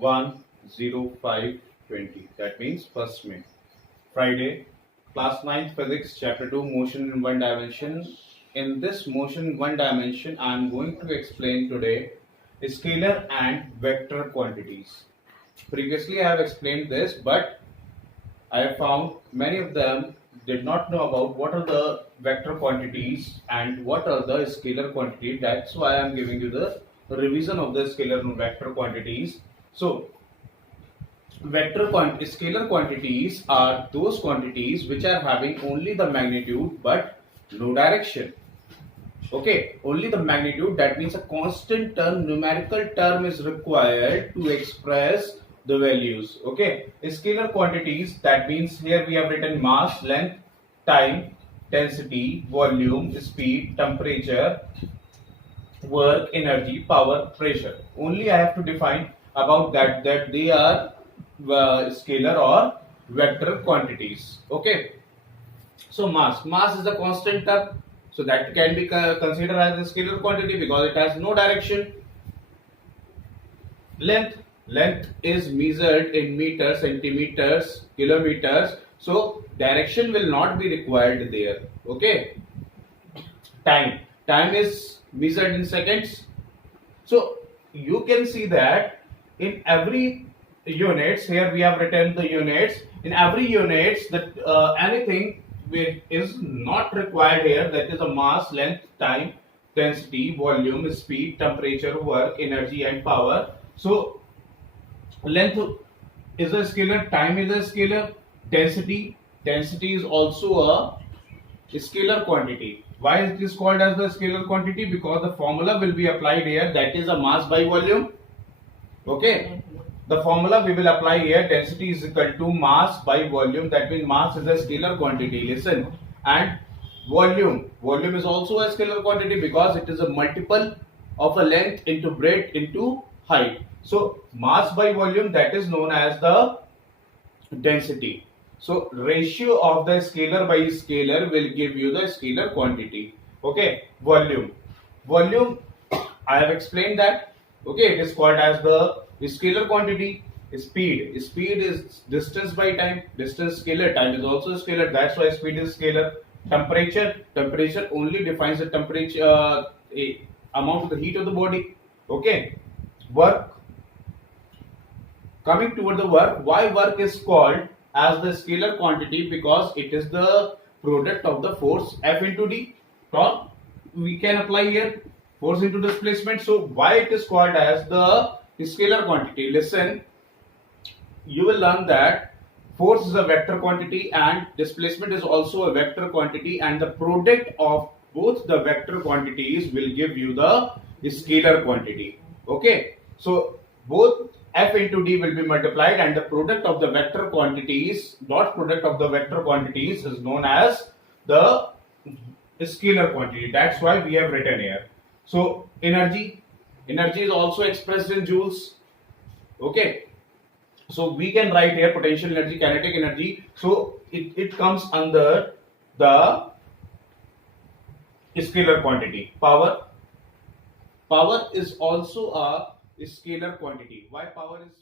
1/05/20. That means 1st May. Friday, class 9th physics, chapter 2, motion in one dimension. In this motion in one dimension, I am going to explain today scalar and vector quantities. Previously, I have explained this, but I have found many of them did not know about what are the vector quantities and what are the scalar quantities. That's why I am giving you the revision of the scalar and vector quantities. So, scalar quantities are those quantities which are having only the magnitude but no direction. Okay, only the magnitude. That means a constant term, numerical term is required to express the values. Okay, scalar quantities, that means here we have written mass, length, time, density, volume, speed, temperature, work, energy, power, pressure. Only I have to define about that they are scalar or vector quantities. Okay, so mass is a constant term, so that can be considered as a scalar quantity because it has no direction. Length is measured in meters, centimeters, kilometers, so direction will not be required there. Okay, time is measured in seconds, so you can see that in every units, here we have written the units, in every units that anything which is not required here, that is a mass, length, time, density, volume, speed, temperature, work, energy and power. So length is a scalar, time is a scalar, density is also a scalar quantity. Why is this called as the scalar quantity? Because the formula will be applied here, that is a mass by volume. Okay, the formula we will apply here, density is equal to mass by volume. That means mass is a scalar quantity. Listen, and volume is also a scalar quantity because it is a multiple of a length into breadth into height. So mass by volume, that is known as the density. So ratio of the scalar by scalar will give you the scalar quantity. Okay, volume I have explained that. Okay, it is called as the scalar quantity. Speed is distance by time, distance scalar, time is also scalar, that's why speed is scalar. Temperature only defines the temperature, amount of the heat of the body. Okay, work, coming toward the work, why work is called as the scalar quantity? Because it is the product of the force F into D. Torque we can apply here, force into displacement. So why it is called as the scalar quantity? Listen, you will learn that force is a vector quantity and displacement is also a vector quantity, and the product of both the vector quantities will give you the scalar quantity. Okay, so both F into D will be multiplied and the product of the vector quantities, dot product of the vector quantities, is known as the scalar quantity. That's why we have written here. So energy is also expressed in joules. Okay, so we can write here potential energy, kinetic energy. So it comes under the scalar quantity. Power is also a scalar quantity. Why power is